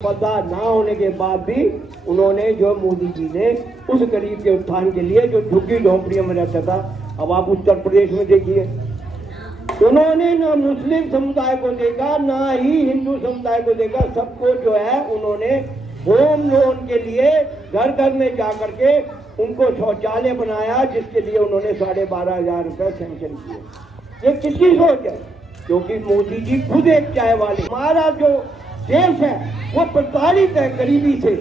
पता ना होने के बाद भी उन्होंने जो मोदी जी ने उस गरीब के उत्थान के लिए जो झुग्गी झोंपड़ियों में रहता था, अब आप उत्तर प्रदेश में देखिए, उन्होंने ना मुस्लिम समुदाय को देखा ना ही हिंदू समुदाय को देखा, सबको जो है उन्होंने होम लोन के लिए घर घर में जाकर के उनको शौचालय बनाया, जिसके लिए उन्होंने 12,500 रुपए सैंक्शन किए। ये किसकी सोच है? क्योंकि मोदी जी खुद एक चाय वाले। हमारा जो देश है वो प्रताड़ित है गरीबी से,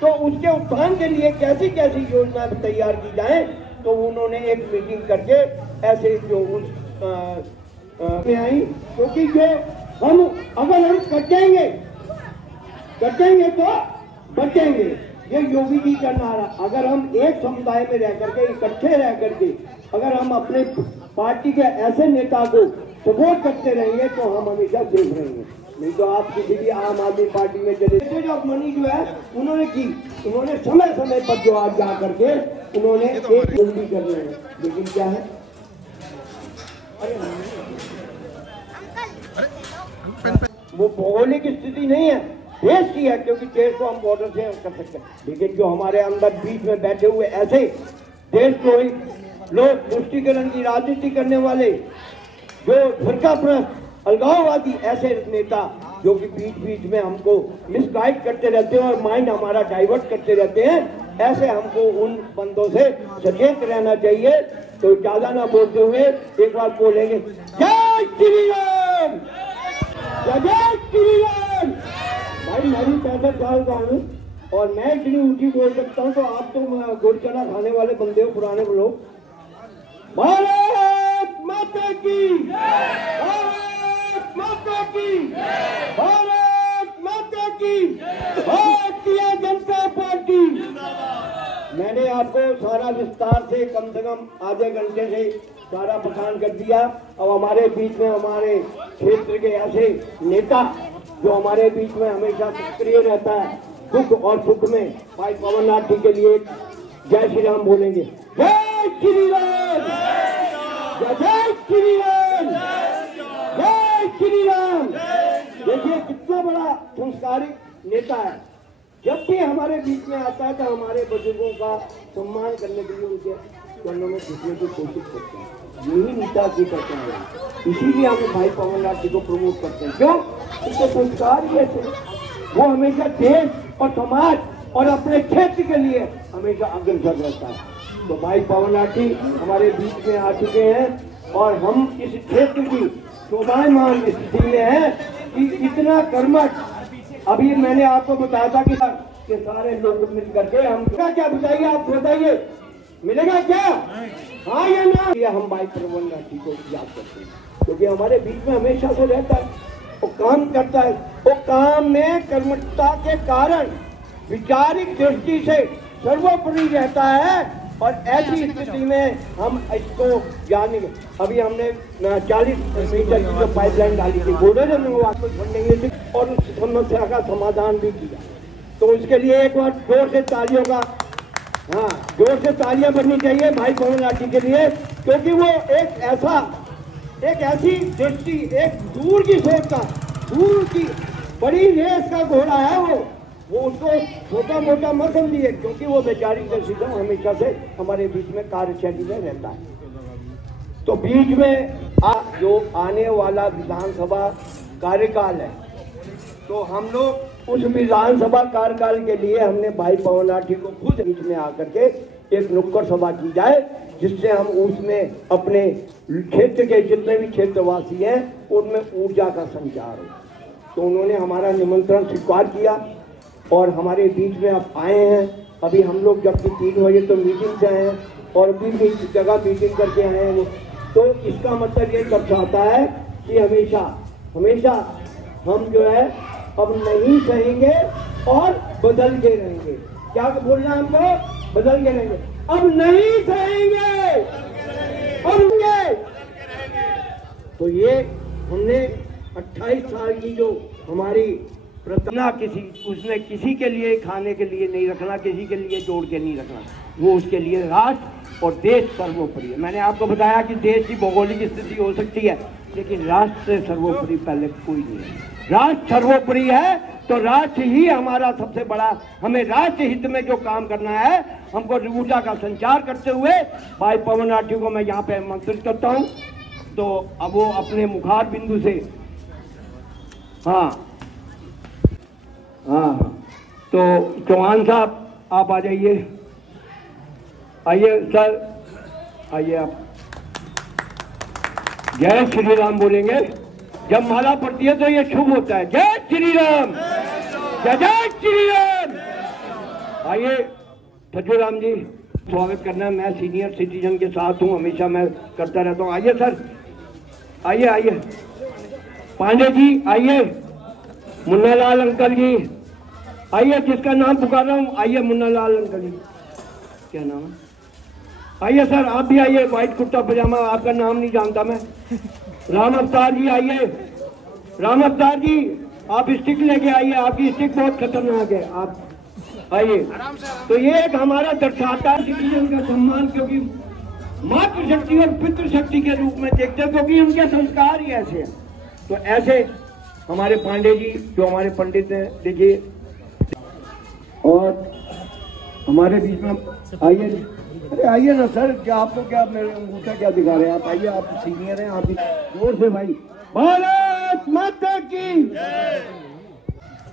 तो उसके उत्थान के लिए कैसी कैसी योजना तैयार की जाए, तो उन्होंने एक मीटिंग करके ऐसे जो उस में आई, क्योंकि जो हम अगर हम कटेंगे तो बचेंगे, ये योगी जी का नारा। अगर हम एक समुदाय में रह करके इकट्ठे रह करके अगर हम अपने पार्टी के ऐसे नेता को सपोर्ट करते रहेंगे तो हम हमेशा सेफ रहेंगे। नहीं तो आप किसी भी आम आदमी पार्टी में चले जो मनी जो है उन्होंने की, उन्होंने समय समय पर जो आज जा करके उन्होंने एक जल्दी कर रहे हैं, लेकिन क्या है वो भौगोलिक स्थिति नहीं है देश की है, क्योंकि देश को हम बॉर्डर से कर सकते हैं, लेकिन जो हमारे अंदर बीच में बैठे हुए ऐसे देशद्रोही लोग, तुष्टीकरण की राजनीति करने वाले, जो फुरकाप्रस्त अलगाववादी ऐसे नेता जो कि बीच बीच में हमको मिसगाइड करते रहते हैं और माइंड हमारा डाइवर्ट करते रहते हैं, ऐसे हमको उन बंदों से सचेत रहना चाहिए। तो ज्यादा ना बोलते हुए एक बार बोलेंगे जय श्री राम, जय श्री राम। भाई मैं 65 साल का हूँ और मैं इतनी ऊंची बोल सकता हूँ, तो आप तो गोलचना खाने वाले बंदे हो, पुराने लोग। भारत माता की, भारत माता की, भारत माता की, भारतीय जनता पार्टी। मैंने आपको सारा विस्तार से कम आधे घंटे से सारा बखान कर दिया। अब हमारे बीच में हमारे क्षेत्र के ऐसे नेता जो हमारे बीच में हमेशा सक्रिय रहता है, दुख और सुख में, भाई पवन नाथ जी के लिए जय श्री राम बोलेंगे। जय श्री राम, जय श्री राम, जय श्री राम। देखिए कितना बड़ा संस्कारिक नेता है। जब भी हमारे बीच में आता है तो हमारे बुजुर्गों का सम्मान करने के लिए उनके चरणों में झुकने की कोशिश करते हैं। यही नेता जी करते हैं, इसीलिए हम भाई पवन नाथ जी को प्रमोट करते हैं। क्यों? उसके संस्कार ही ऐसे, वो हमेशा देश और समाज और अपने क्षेत्र के लिए हमेशा अग्रसर रहता है। तो भाई पवन नाथ जी हमारे बीच में आ चुके हैं और हम इस क्षेत्र की शोभायमान स्थिति में है कि इतना कर्मठ। अभी मैंने आपको बताया था कि सारे लोग मिल करके हम क्या बताइए, आप बताइए मिलेगा क्या? हाँ या ना? ये हम भाई पवन नाथ जी को याद करते हैं, क्योंकि हमारे बीच में हमेशा से रहता है, वो काम करता है, वो काम में कर्मठता के कारण विचारिक दृष्टि से सर्वोपरि रहता है। और ऐसी स्थिति में हम इसको जाने, अभी हमने 40 मीटर की जो पाइपलाइन डाली थी बॉर्डर में, वो आपको छोड़ने थी और उस समस्या का समाधान भी किया। तो उसके लिए एक बार जोर से तालियों का, हाँ जोर से तालियां बननी चाहिए भाई पवन नाथ जी के लिए, क्योंकि वो एक ऐसी दृष्टि, एक दूर की सोच का, दूर की बड़ी रेस का घोड़ा है वो उसको छोटा मोटा मत समझिए, क्योंकि वो वैचारिक दृष्टि से हमेशा से हमारे बीच में कार्यशैली में रहता है। तो बीच में जो आने वाला विधानसभा कार्यकाल है, तो हम लोग उस विधानसभा कार्यकाल के लिए हमने भाई पवन नाथ जी को खुद बीच में आकर के एक नुक्कड़ सभा की जाए, जिससे हम उसमें अपने क्षेत्र के जितने भी क्षेत्रवासी हैं उनमें ऊर्जा का संचार हो। तो उन्होंने हमारा निमंत्रण स्वीकार किया और हमारे बीच में आप आए हैं। अभी हम लोग जबकि 3 बजे तो मीटिंग से आए हैं और भी जगह मीटिंग करके आए हैं, तो इसका मतलब ये दर्शाता है कि हमेशा हम जो है अब नहीं सहेंगे और बदल के रहेंगे। क्या बोलना हमको? बदल के रहेंगे, अब नहीं सहेंगे और तो ये हमने 28 साल की जो हमारी प्रतिज्ञा, उसने किसी के लिए खाने के लिए नहीं रखना, किसी के लिए जोड़ के नहीं रखना, वो उसके लिए राष्ट्र और देश सर्वोपरि है। मैंने आपको बताया कि देश की भौगोलिक स्थिति हो सकती है, लेकिन राष्ट्र से सर्वोपरि पहले कोई नहीं है। राष्ट्र सर्वोपरि है, तो राष्ट्र ही हमारा सबसे बड़ा, हमें राष्ट्र हित में जो काम करना है, हमको ऊर्जा का संचार करते हुए भाई पवन राठी को मैं यहाँ पे आमंत्रित करता हूँ। तो अब वो अपने मुखार बिंदु से, हाँ, तो चौहान साहब आप आ जाइए, आइए सर, आइए आप। जय श्री राम बोलेंगे, जब माला पड़ती है तो ये शुभ होता है। जय श्री राम, जय जय श्री राम। आइए सज्जू राम जी, स्वागत करना है। मैं सीनियर सिटीजन के साथ हूँ, हमेशा मैं करता रहता हूँ। आइए सर, आइए आइए। पांडे जी आइए, मुन्ना लाल अंकल जी आइए, जिसका नाम पुकार रहा हूँ, आइए मुन्ना लाल अंकल जी, क्या नाम है? आइए सर, आप भी आइए, व्हाइट कुर्ता पजामा, आपका नाम नहीं जानता मैं। राम अवतार जी आइए, राम अवतार जी आप स्टिक लेके आइए, आपकी स्टिक बहुत खतरनाक है, आप आइए। तो ये एक हमारा दर्शाता है सिटीजन का सम्मान, क्योंकि मातृशक्ति और पितृशक्ति के रूप में देखते हैं, क्योंकि उनके संस्कार ही ऐसे हैं। तो ऐसे हमारे पांडे जी जो हमारे पंडित हैं, देखिए, और हमारे बीच में आइए, अरे आइए ना सर, क्या आपको क्या मेरे अंगूठा क्या दिखा रहे हैं आप? आइए, आप सीनियर हैं, आप जोर से भाई, भारत माता की।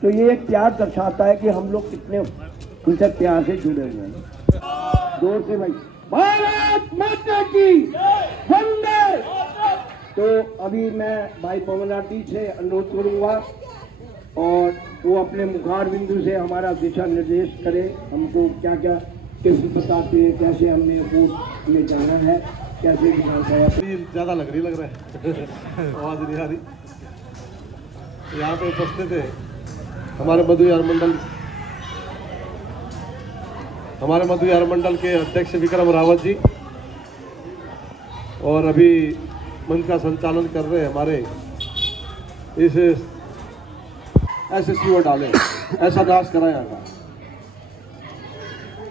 तो ये एक प्यार दर्शाता है कि हम लोग कितने उनसे प्यार से जुड़े हुए हैं। जोर से भाई, भारत माता की वंदे। तो अभी मैं भाई पवन राठी से अनुरोध करूंगा और वो अपने मुखार बिंदु से हमारा दिशा निर्देश करे, हमको क्या क्या कैसे बताते हैं, कैसे हमने वोट में जाना है, कैसे ज्यादा लग रहा है आवाज नहीं आ रही। यहाँ पे उपस्थित है हमारे मधु विहार मंडल के अध्यक्ष विक्रम रावत जी, और अभी मंच का संचालन कर रहे हैं हमारे इस SSU डाले, ऐसा नाश करा यहाँ का।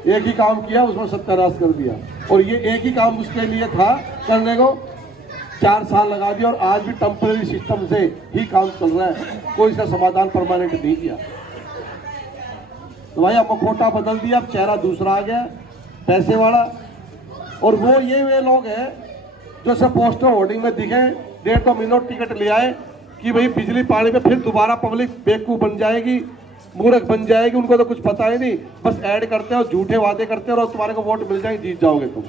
एक ही काम किया, उसमें सत्यानाश कर दिया, और ये एक ही काम उसके लिए था करने को 4 साल लगा दिया, और आज भी टेम्पररी सिस्टम से ही काम चल रहा है, कोई इसका समाधान परमानेंट नहीं किया। तो भाई अब मखोटा बदल दिया, अब चेहरा दूसरा आ गया, पैसे वाला। और वो ये वे लोग हैं जो सब पोस्टर होर्डिंग में दिखे, 1.5 मिनट टिकट ले आए कि भाई बिजली पानी पे फिर दोबारा पब्लिक बेवकूफ बन जाएगी, मूर्ख बन जाएगी, उनको तो कुछ पता ही नहीं, बस ऐड करते हैं और झूठे वादे करते हैं और तुम्हारे को वोट मिल जाएंगे, जीत जाओगे तुम।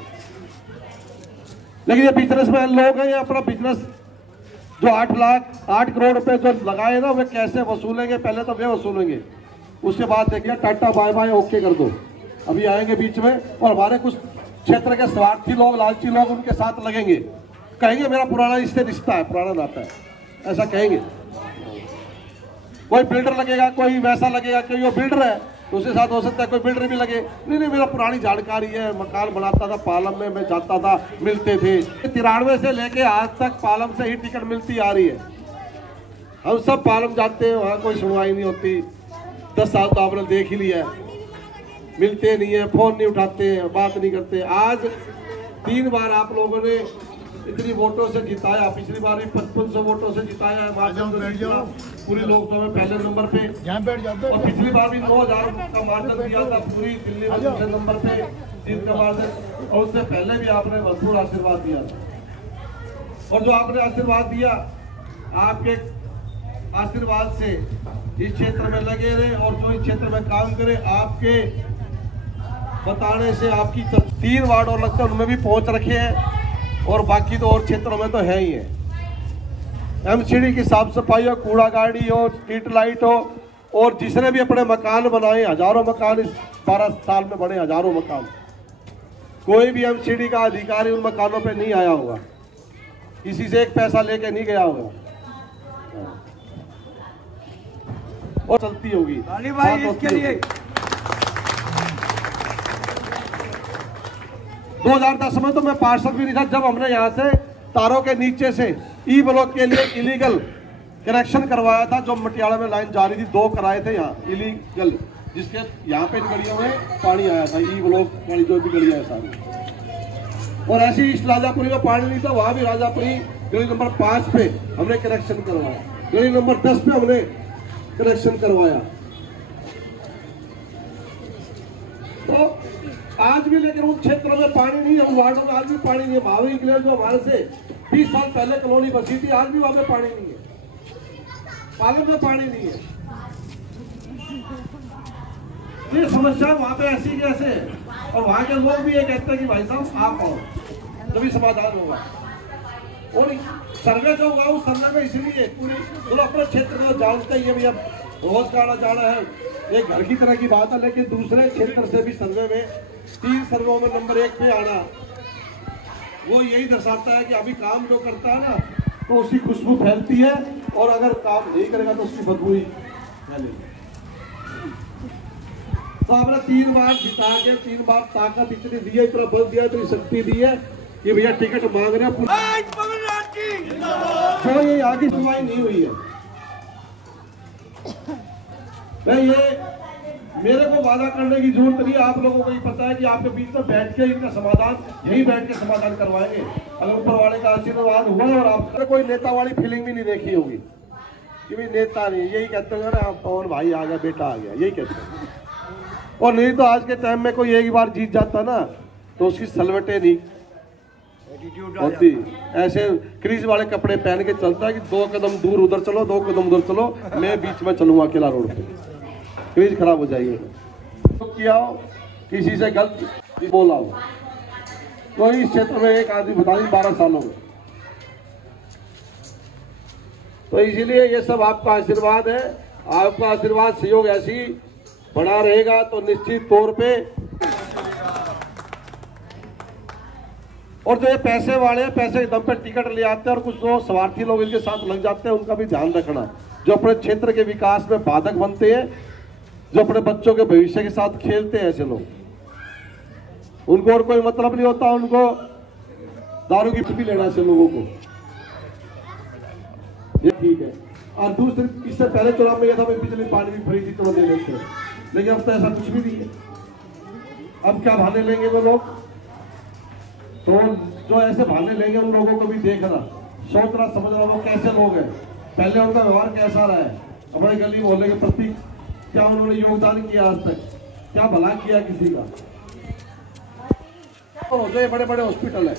लेकिन ये बिजनेसमैन लोग हैं, ये अपना बिजनेस जो 8 करोड़ रुपए जो लगाए ना, वे कैसे वसूलेंगे, पहले तो वे वसूलेंगे, उसके बाद देखिए टाटा बाय बाय ओके कर दो। अभी आएंगे बीच में, और हमारे कुछ क्षेत्र के स्वार्थी लोग, लालची लोग उनके साथ लगेंगे, कहेंगे मेरा पुराना इससे रिश्ता है, पुराना नाता है, ऐसा कहेंगे। कोई बिल्डर लगेगा, कोई वैसा लगेगा, कोई वो बिल्डर है तो उसके साथ हो सकता है कोई बिल्डर भी लगे, नहीं मेरा पुरानी जानकारी है, मकान बनाता था पालम में, मैं जाता था, मिलते थे। 93 से लेके आज तक पालम से ही टिकट मिलती आ रही है, हम सब पालम जाते हैं, वहाँ कोई सुनवाई नहीं होती। 10 साल तो आपने देख ही लिया है, मिलते नहीं है, फोन नहीं उठाते हैं, बात नहीं करते। आज 3 बार आप लोगों ने इतनी वोटों से जिताया, पिछली बार भी 5500 वोटों से जिताया है, पूरी लोकसभा में पहले नंबर पे, और पिछली बार भी 9000 का मार्जिन दिया था पूरी दिल्ली में दूसरे नंबर पे जीत का मार्जिन, और उससे पहले भी आपने भरपूर आशीर्वाद दिया था। और जो आपने आशीर्वाद दिया, आपके आशीर्वाद से इस क्षेत्र में लगे रहे, और जो इस क्षेत्र में काम करे, आपके बताने से आपकी 3 वार्ड और लगता है उनमें भी पहुंच रखे हैं, और बाकी तो और क्षेत्रों में तो है ही है। MCD की साफ सफाई हो, कूड़ा गाड़ी हो, स्ट्रीट लाइट हो, और जिसने भी अपने मकान बनाए, हजारों मकान इस 12 साल में बने, हजारों मकान, कोई भी MCD का अधिकारी उन मकानों पे नहीं आया होगा, किसी से एक पैसा लेके नहीं गया होगा, और चलती होगी भाई इसके लिए। 2010 में तो मैं पार्षद भी नहीं था, जब हमने यहाँ से तारों के नीचे से ई ब्लॉक के लिए इलीगल कनेक्शन करवाया था, जो मटियाला में लाइन जा रही थी, 2 कराए थे यहाँ इलीगल, जिसके यहाँ पे गलियों में पानी आया था, ई ब्लॉक वाली जो भी गलियां है सारी। और ऐसे इस राजापुरी में पानी नहीं था, वहां भी राजापुरी गली नंबर 5 पे हमने कनेक्शन करवाया, गली नंबर 10 पे हमने कनेक्शन करवाया। तो आज भी लेकिन उन क्षेत्रों में पानी नहीं है, उन वार्डों में आज भी पानी नहीं है। महावीर इंग्लैंड जो हमारे से 20 साल पहले कॉलोनी बसी थी, आज भी वहां पे पानी नहीं है, पालन में पानी नहीं है। ये समस्या वहां पे ऐसी कैसे है, और वहां के लोग भी ये कहते हैं कि भाई साहब आप आओ तभी समाधान होगा। और सर्वे जो होगा उस सर्वे में इसलिए पूरी तो अपने क्षेत्र में जानते ही है भैया, रोज का आना जाना है, एक घर की तरह की बात है। लेकिन दूसरे क्षेत्र से भी सर्वे में 3 सर्वे में नंबर 1 पे आना, वो यही दर्शाता है कि अभी काम जो करता है ना तो उसकी खुशबू फैलती है, और अगर काम नहीं करेगा तो उसकी बदबू ही फैलेगी। तो आपने 3 बार जिता के 3 बार ताकत इतनी दी है, इतना बल दिया, इतनी शक्ति दी है कि भैया टिकट मांग रहे हैं। तो ये आगे सुनवाई नहीं हुई है। मैं ये मेरे को वादा करने की जरूरत नहीं, आप लोगों को ही पता है कि आपके बीच में बैठ के इनका समाधान यही बैठ के समाधान करवाएंगे, अगर ऊपर वाले का आशीर्वाद हुआ। और आपने कोई नेता वाली फीलिंग भी नहीं देखी होगी कि भाई नेता नहीं, यही कहते हैं ना पवन भाई आ गया, बेटा आ गया, यही कहते हैं। और नहीं तो आज के टाइम में कोई एक बार जीत जाता ना तो उसकी सलवटे नहीं होती, ऐसे क्रीज वाले कपड़े पहन के चलता है कि 2 कदम दूर उधर चलो, 2 कदम उधर चलो, मैं बीच में चलूंगा अकेला रोड पे, क्रीज खराब हो जाएगी। तो किया हो किसी से गलत बोला हो तो इस क्षेत्र में एक आदमी बता दी 12 सालों में। तो इसीलिए ये सब आपका आशीर्वाद है, आपका आशीर्वाद सहयोग ऐसी बना रहेगा तो निश्चित तौर पे। और जो ये पैसे वाले हैं, पैसे के दम पे टिकट ले आते हैं और कुछ जो स्वार्थी लोग इनके साथ लग जाते हैं, उनका भी ध्यान रखना। जो अपने क्षेत्र के विकास में बाधक बनते हैं, जो अपने बच्चों के भविष्य के साथ खेलते हैं, ऐसे लोग, उनको और कोई मतलब नहीं होता, उनको दारू की भी लेना ऐसे लोगों को, ये ठीक है। और दूसरी इससे पहले चुनाव में यह था बिजली पानी भी फ्री थी, चलो दे लेते हैं, लेकिन अब तो ऐसा कुछ भी नहीं है। अब क्या बहाने लेंगे वो लोग, तो जो ऐसे बहाने लेंगे उन लोगों को भी देखना, सोचना समझना वो कैसे लोग हैं, पहले उनका व्यवहार कैसा रहा है, हमारे गली मोहल्ले के प्रति क्या उन्होंने योगदान किया, आज तक क्या भला किया किसी का। तो जो बड़े बड़े हॉस्पिटल है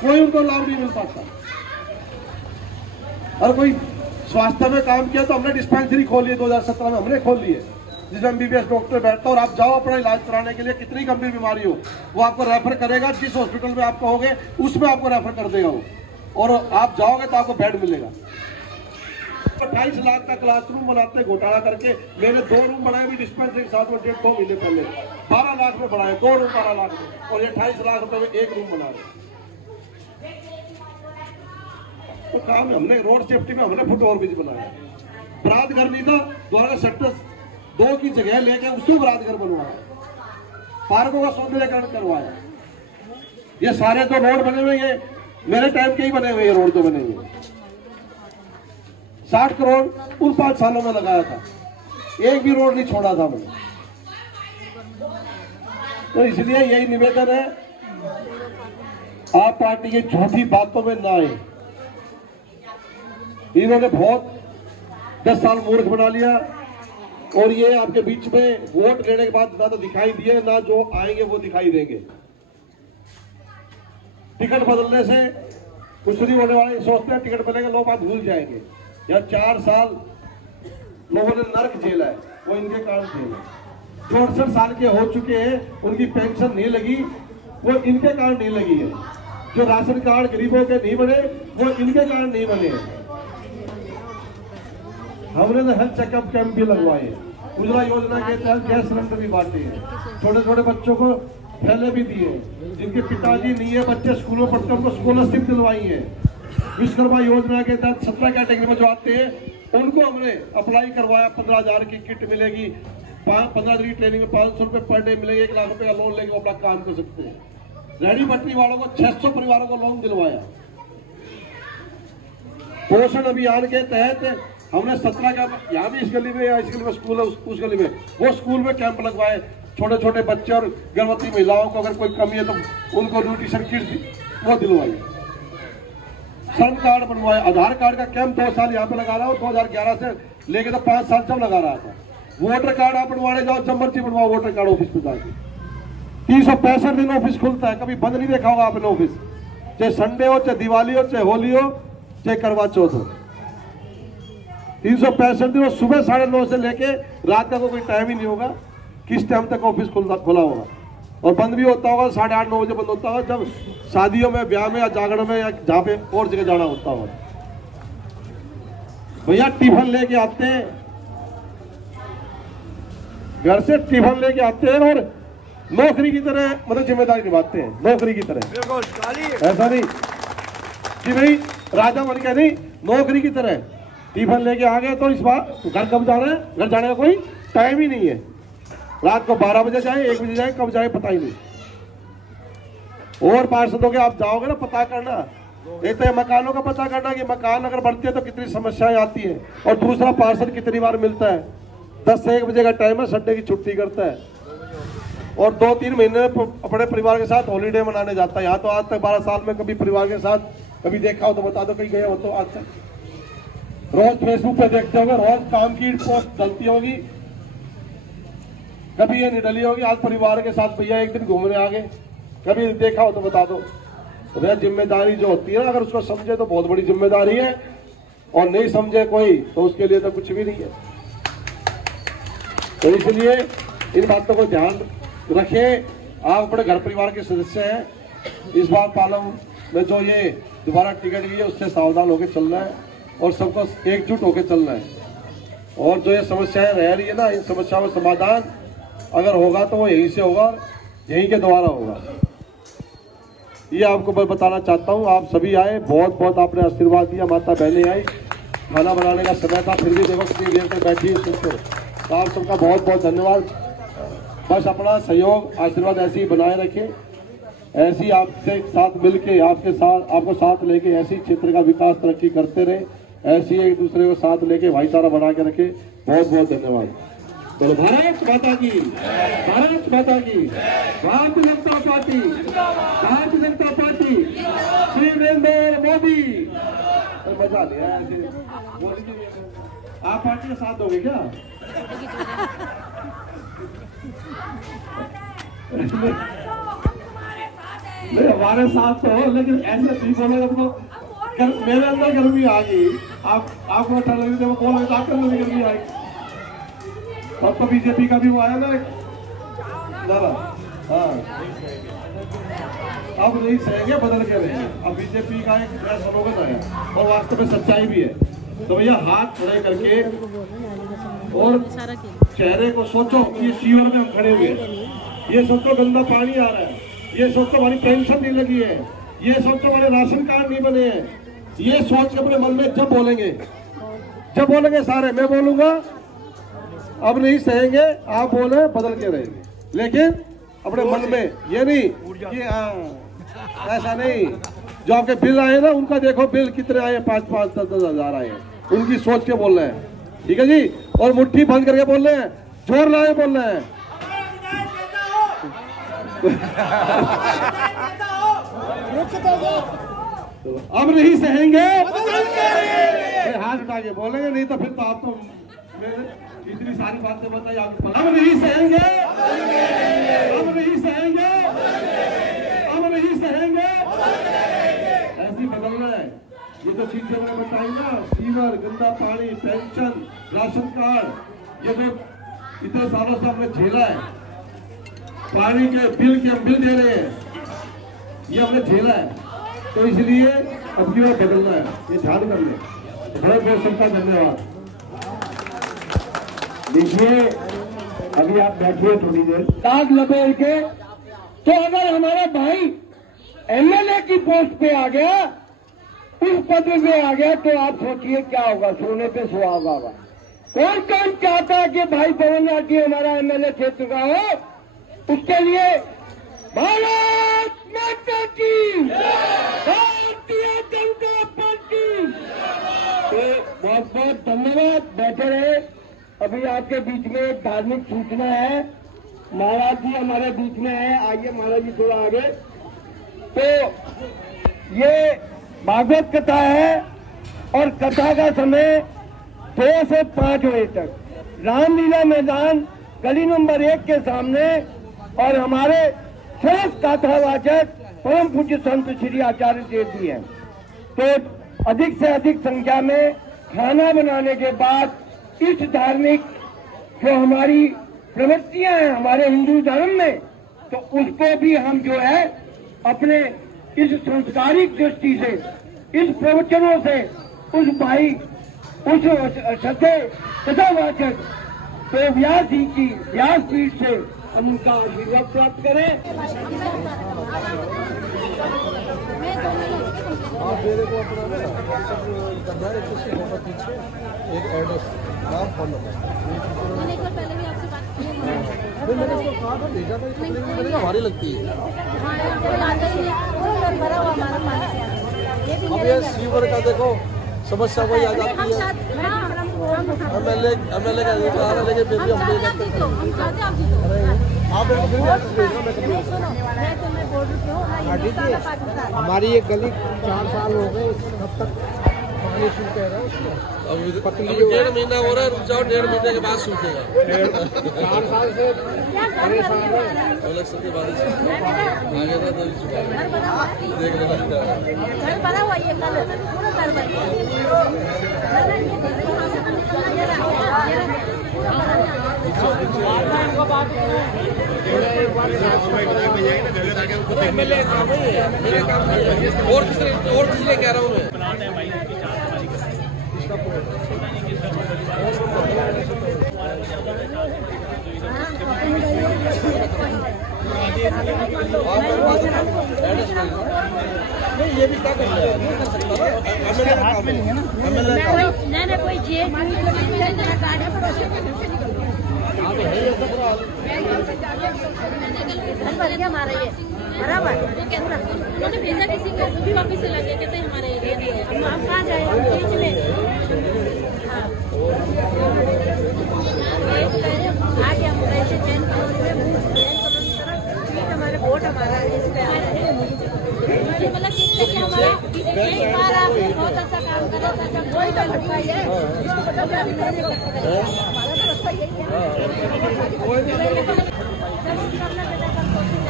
कोई उनको लाभ नहीं मिल पाता, और कोई स्वास्थ्य में काम किया तो हमने डिस्पेंसरी खोली है 2017 में, हमने खोल ली है, जिसमें MBBS डॉक्टर बैठता और आप जाओ अपना इलाज कराने के लिए, कितनी गंभीर बीमारी हो वो आपको रेफर करेगा, जिस हॉस्पिटल में आपको होगे उसमें आपको रेफर कर देगा वो, और आप जाओगे तो आपको बेड मिलेगा। 28 लाख का क्लासरूम बनाते घोटाला करके, मैंने 2 रूम बनाए भी डिस्पेंसरी के साथ में 1.5-2 महीने पहले, 12 लाख में बनाए 2 रूम, 12 लाख में, और ये 28 लाख रुपए में 1 रूम बना रहे। तो काम है, हमने रोड सेफ्टी में हमने फुटओवर ब्रिज बनाया, बरात घर नहीं था, द्वारा सेक्टर 2 की जगह लेके उसमें बरात घर बनवाया, पार्कों का सौंदर्यीकरण करवाया। ये सारे तो रोड बने हुए, ये मेरे टाइम के ही बने हुए, ये रोड तो बने हुए 60 करोड़ उन 5 सालों में लगाया था, एक भी रोड नहीं छोड़ा था मैंने। तो इसलिए यही निवेदन है, आप पार्टी की झूठी बातों में ना आए। इन्होंने बहुत 10 साल मूर्ख बना लिया, और ये आपके बीच में वोट लेने के बाद ना तो दिखाई दिए, ना जो आएंगे वो दिखाई देंगे। टिकट बदलने से कुछ नहीं होने वाला, सोचते हैं टिकट मिलेगा लोग बात भूल जाएंगे। या 4 साल लोगों ने नरक झेला है, वो इनके कारण झेला। 64 साल के हो चुके हैं, उनकी पेंशन नहीं लगी, वो इनके कारण नहीं लगी है। जो राशन कार्ड गरीबों के नहीं बने, वो इनके कारण नहीं बने। हमने तो हेल्थ चेकअप कैंप भी लगवाए, उज्ज्वला योजना के तहत गैस सिलेंडर भी बांटे हैं, छोटे छोटे बच्चों को थैले भी दिए, जिनके पिताजी नहीं है, बच्चे स्कूलों पढ़ते हैं, उनको स्कॉलरशिप दिलवाई है। विश्वकर्मा योजना के तहत 17 कैटेगरी में जो आते हैं उनको हमने अप्लाई करवाया, 15,000 की किट मिलेगी, 15 दिन की ट्रेनिंग में 500 रुपए पर डे मिलेगी, 1 लाख रुपए का लोन लेके अपना काम कर सकते हैं। रेहड़ी पटरी वालों को 600 परिवारों को लोन दिलवाया। पोषण अभियान के तहत हमने 17 कैंप, यहाँ भी इस गली में या इस गली में स्कूल है, उस गली में वो स्कूल में कैंप लगवाए। छोटे छोटे बच्चे और गर्भवती महिलाओं को अगर कोई कमी है तो उनको न्यूट्रिशन किट वो दिलवाई। श्रम कार्ड बनवाए, आधार कार्ड का कैंप 2 साल यहाँ पे लगा रहा हूँ, 2011 से लेके तो 5 साल जब लगा रहा था। वोटर कार्ड आप बनवाने जाओ, जब मर्जी बनवाओ वोटर कार्ड ऑफिस पे जाके। 365 दिन ऑफिस खुलता है, कभी बंद नहीं देखा होगा आपने ऑफिस, चाहे संडे हो, चाहे दिवाली हो, चाहे होली हो, चाहे करवा चौथ हो। 365 दिन, सुबह 9:30 से लेके रात का कोई टाइम ही नहीं होगा किस टाइम तक ऑफिस खुला होगा। और बंद भी होता होगा 8:30-9 बजे बंद होता होगा, जब शादियों में, ब्याह में या जागरण में या जहाँ पे और जगह जाना होता होगा। भैया टिफिन लेके आते हैं, घर से टिफिन लेके आते हैं और नौकरी की तरह मतलब जिम्मेदारी निभाते हैं, नौकरी की तरह। ऐसा नहीं कि भाई राजा बन के, नहीं, नौकरी की तरह टिफिन लेके आ गए तो इस बार घर कब जाना है, घर जाने का कोई टाइम ही नहीं है। रात को 12 बजे जाए, 1 बजे जाए, कब जाए पता ही नहीं। और पार्षदों के आप जाओगे ना, पता करना, एक तो मकानों का पता करना कि मकान अगर बढ़ते हैं तो कितनी समस्याएं आती है, और दूसरा पार्षद कितनी बार मिलता है। 10 से 1 बजे का टाइम है, संडे की छुट्टी करता है और 2-3 महीने अपने परिवार के साथ हॉलीडे मनाने जाता है। यहाँ तो आज तक 12 साल में कभी परिवार के साथ कभी देखा हो तो बता दो, कहीं गए हो तो आज तक। रोज फेसबुक पे देखते होंगे, रोज काम की पोस्ट डलती होगी, कभी ये नहीं डली होगी आज परिवार के साथ भैया एक दिन घूमने आ गए, कभी देखा हो तो बता दो। तो भैया जिम्मेदारी जो होती है ना, अगर उसको समझे तो बहुत बड़ी जिम्मेदारी है, और नहीं समझे कोई तो उसके लिए तो कुछ भी नहीं है। तो इसलिए इन बातों को ध्यान रखें। आप अपने घर परिवार के सदस्य हैं, इस बार पालम में जो ये दोबारा टिकट ली है उससे सावधान होकर चलना है और सबको एकजुट होकर चलना है। और जो ये समस्याएं रह रही है ना, इन समस्याओं का समाधान अगर होगा तो वो यहीं से होगा, यहीं के द्वारा होगा। ये आपको मैं बताना चाहता हूँ। आप सभी आए, बहुत बहुत आपने आशीर्वाद दिया, माता बहनें आई, खाना बनाने का समय था फिर भी देखो कितनी देर तक बैठी है सुनते। तो आप सबका बहुत बहुत धन्यवाद। बस अपना सहयोग आशीर्वाद ऐसे ही बनाए रखें, ऐसी आपसे साथ मिलके, आपको साथ लेके ऐसी क्षेत्र का विकास तरक्की करते रहे, ऐसी एक दूसरे को साथ लेके भाईचारा बना के रखे। बहुत बहुत धन्यवाद। तो भारत माता की, भारत माता की, भारतीय जनता पार्टी, भारतीय जनता पार्टी, श्री नरेंद्र मोदी। मजा लिया ऐसे मोदी जी। आप पार्टी के साथ दोगे क्या? नहीं हमारे साथ तो हो, लेकिन ऐसे नहीं बोलोगे तो मेरे अंदर गर्मी आ गई। आपको अच्छा लगे तो बोलोगे तो आपके अंदर गर्मी आएगी। अब तो बीजेपी का भी वो आया ना दादा, हाँ, अब नहीं सहेंगे, बदल के रहेंगे। अब बीजेपी का एक नया स्लोगन आया और वास्तव में सच्चाई भी है। तो भैया हाथ खड़े करके और चेहरे को सोचो कि शिविर में हम खड़े हुए हैं, ये सोचो गंदा पानी आ रहा है, ये सोचो हमारी पेंशन नहीं लगी है, ये सोचो हमारे राशन कार्ड नहीं बने हैं। ये सोच के अपने मन में जब बोलेंगे सारे, मैं बोलूंगा अब नहीं सहेंगे, आप बोले बदल के रहेंगे, लेकिन अपने मन में ये नहीं कि ऐसा नहीं। जो आपके बिल आए ना, उनका देखो बिल कितने आए, 5-5, 10-10 हजार आए, उनकी सोच के बोल रहे हैं, ठीक है जी। और मुट्ठी बंद करके बोल रहे हैं, जोर लाए बोल रहे हैं। अब नहीं सहेंगे, हाथ उठा के बोलेंगे, नहीं तो फिर तो आप तो इतनी सारी बातें बताई आपको। अब नहीं सहेंगे, अब नहीं सहेंगे, अब नहीं सहेंगे, ऐसी बदलना है। ये तो चीजें मैंने बताई ना, सीवर, गंदा पानी, पेंशन, राशन कार्ड, ये तो इतने सालों से हमने झेला है। पानी के बिल के हम बिल दे रहे हैं, ये हमने झेला है। तो इसलिए अब की बार बदलना है, ये ध्यान कर ले। बहुत बहुत सबका धन्यवाद। देखिए अभी आप बैठिए थोड़ी देर, दाग लपेट के। तो अगर हमारा भाई एमएलए की पोस्ट पे आ गया, उस पद पे आ गया, तो आप सोचिए क्या होगा, सोने पे सुहागा होगा। कौन कौन चाहता है कि भाई पवन राठी हमारा एमएलए क्षेत्र का हो? उसके लिए भारत माता की, भारतीय जनता पार्टी। तो बहुत बहुत धन्यवाद, बैठे रहे। अभी आपके बीच में एक धार्मिक सूचना है, महाराज जी हमारे बीच में है, आइए महाराज जी थोड़ा आगे। तो ये भागवत कथा है और कथा का समय 2 से 5 बजे तक रामलीला मैदान गली नंबर 1 के सामने। और हमारे श्रेष्ठ कथावाचक परम पूज्य संत श्री आचार्य देव जी हैं। तो अधिक से अधिक संख्या में खाना बनाने के बाद इस धार्मिक जो हमारी प्रवृत्तियां हैं हमारे हिंदू धर्म में, तो उसको भी हम जो है अपने इस संस्कारिक दृष्टि से, इस प्रवचनों से उस भाई उस सत्य कथावाचक तो व्यास जी की व्यासपीठ से हम उनका आशीर्वाद प्राप्त करें। आप मेरे को अपना करना है एक एड्रेस नाम फोन नंबर। मैंने इसको कहा था भेजा था, मैंने कहा भारी लगती है। अब ये सीवर का देखो समस्या वही आ जाती है। एमएलए का अधिकार है लेकिन फिर भी आप हमारी एक गली 4 साल हो गए, कब तक पानी सूखेगा रहा है उसमें? अब 1.5 महीना हो रहा है, रुक जाओ 1.5 महीने के बाद सूखेगा। 4 साल से परेशान है। इलेक्शन के बाद आगे ना तो देख लेना। और किसने कह रहा हूँ मैं? नहीं ये भी क्या कर रहा है, नहीं कर सकता हाथ में नहीं है ना। कोई हमारा ये बराबर उन्होंने भेजा किसी को भी वापिस से लगे कहते हमारे हम कहाँ जाए बीच में आगे हम ऐसे चैन हमारे वोट हमारा इस पे मतलब किससे कि हमारा कई बार आपने बहुत अच्छा काम करा था, कोई तो भटका है हमारा तो रास्ता यही है।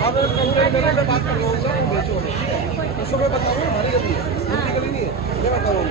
आप बात कर रहा हूँ उसको मैं बताऊँ, हमारी गली है, गली नहीं है, मैं बताऊँ।